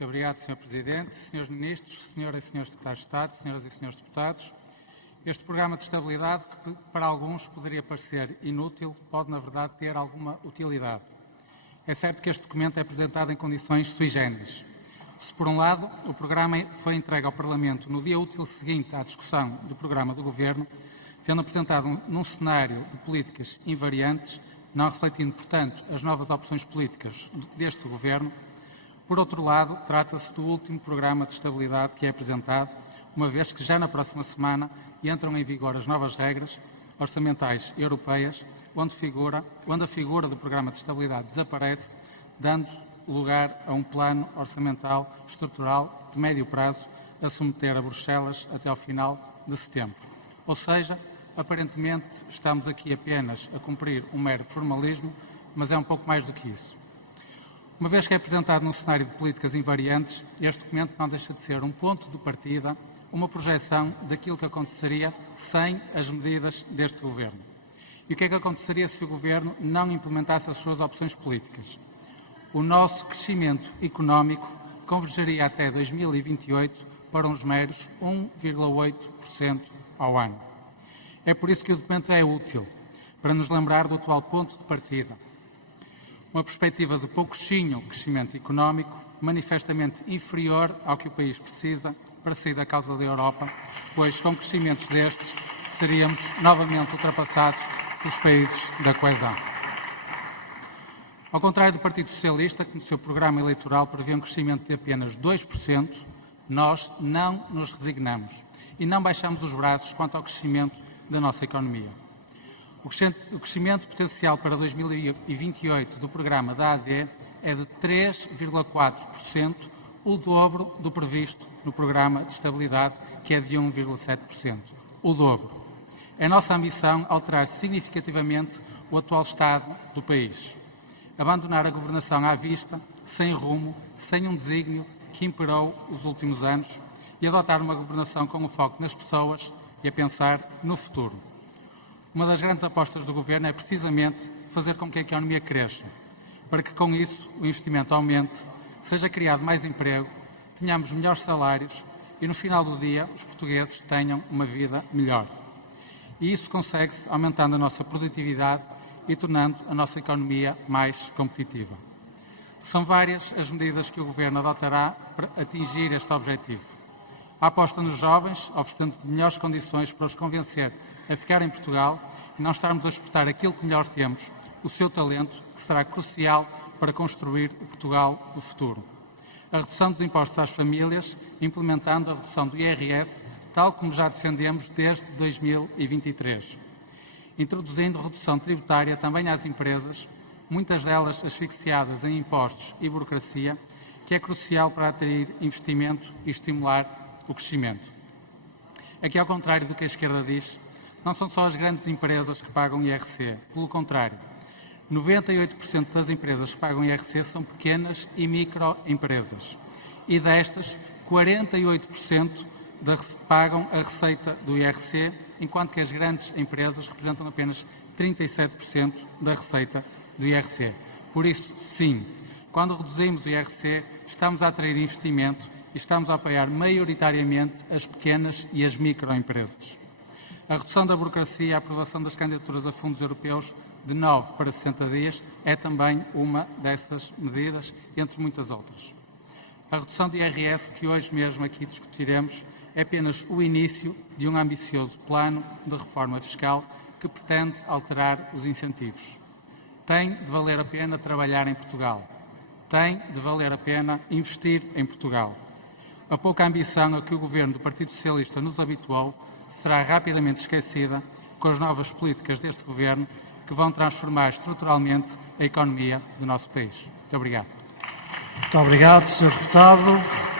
Muito obrigado, Sr. Presidente, Srs. Ministros, Senhoras e Srs. Secretários de Estado, Senhoras e Srs. Deputados. Este programa de estabilidade, que para alguns poderia parecer inútil, pode, na verdade, ter alguma utilidade. É certo que este documento é apresentado em condições sui generis. Se, por um lado, o programa foi entregue ao Parlamento no dia útil seguinte à discussão do programa do Governo, tendo apresentado num cenário de políticas invariantes, não refletindo, portanto, as novas opções políticas deste Governo. Por outro lado, trata-se do último programa de estabilidade que é apresentado, uma vez que já na próxima semana entram em vigor as novas regras orçamentais europeias, onde a figura do programa de estabilidade desaparece, dando lugar a um plano orçamental estrutural de médio prazo a submeter a Bruxelas até ao final de setembro. Ou seja, aparentemente estamos aqui apenas a cumprir um mero formalismo, mas é um pouco mais do que isso. Uma vez que é apresentado num cenário de políticas invariantes, este documento não deixa de ser um ponto de partida, uma projeção daquilo que aconteceria sem as medidas deste Governo. E o que é que aconteceria se o Governo não implementasse as suas opções políticas? O nosso crescimento económico convergeria até 2028 para uns meros 1,8% ao ano. É por isso que o documento é útil, para nos lembrar do atual ponto de partida. Uma perspectiva de pouquinho crescimento económico, manifestamente inferior ao que o país precisa para sair da causa da Europa, pois com crescimentos destes seríamos novamente ultrapassados pelos países da coesão. Ao contrário do Partido Socialista, que no seu programa eleitoral prevê um crescimento de apenas 2%, nós não nos resignamos e não baixamos os braços quanto ao crescimento da nossa economia. O crescimento potencial para 2028 do programa da AD é de 3,4%, o dobro do previsto no programa de estabilidade, que é de 1,7%. O dobro. É nossa ambição alterar significativamente o atual estado do país. Abandonar a governação à vista, sem rumo, sem um desígnio que imperou os últimos anos e adotar uma governação com o foco nas pessoas e a pensar no futuro. Uma das grandes apostas do Governo é precisamente fazer com que a economia cresça, para que com isso o investimento aumente, seja criado mais emprego, tenhamos melhores salários e no final do dia os portugueses tenham uma vida melhor. E isso consegue-se aumentando a nossa produtividade e tornando a nossa economia mais competitiva. São várias as medidas que o Governo adotará para atingir este objetivo. A aposta nos jovens, oferecendo melhores condições para os convencer a ficar em Portugal e não estarmos a exportar aquilo que melhor temos, o seu talento, que será crucial para construir o Portugal do futuro. A redução dos impostos às famílias, implementando a redução do IRS, tal como já defendemos desde 2023. Introduzindo redução tributária também às empresas, muitas delas asfixiadas em impostos e burocracia, que é crucial para atrair investimento e estimular o crescimento. Aqui, ao contrário do que a esquerda diz, não são só as grandes empresas que pagam IRC. Pelo contrário, 98% das empresas que pagam IRC são pequenas e microempresas. E destas, 48% pagam a receita do IRC, enquanto que as grandes empresas representam apenas 37% da receita do IRC. Por isso, sim, quando reduzimos o IRC, estamos a atrair investimento e estamos a apoiar maioritariamente as pequenas e as microempresas. A redução da burocracia e a aprovação das candidaturas a fundos europeus de 9 para 60 dias é também uma dessas medidas, entre muitas outras. A redução do IRS, que hoje mesmo aqui discutiremos, é apenas o início de um ambicioso plano de reforma fiscal que pretende alterar os incentivos. Tem de valer a pena trabalhar em Portugal. Tem de valer a pena investir em Portugal. A pouca ambição a que o Governo do Partido Socialista nos habituou será rapidamente esquecida com as novas políticas deste Governo que vão transformar estruturalmente a economia do nosso país. Muito obrigado. Muito obrigado, Sr. Deputado.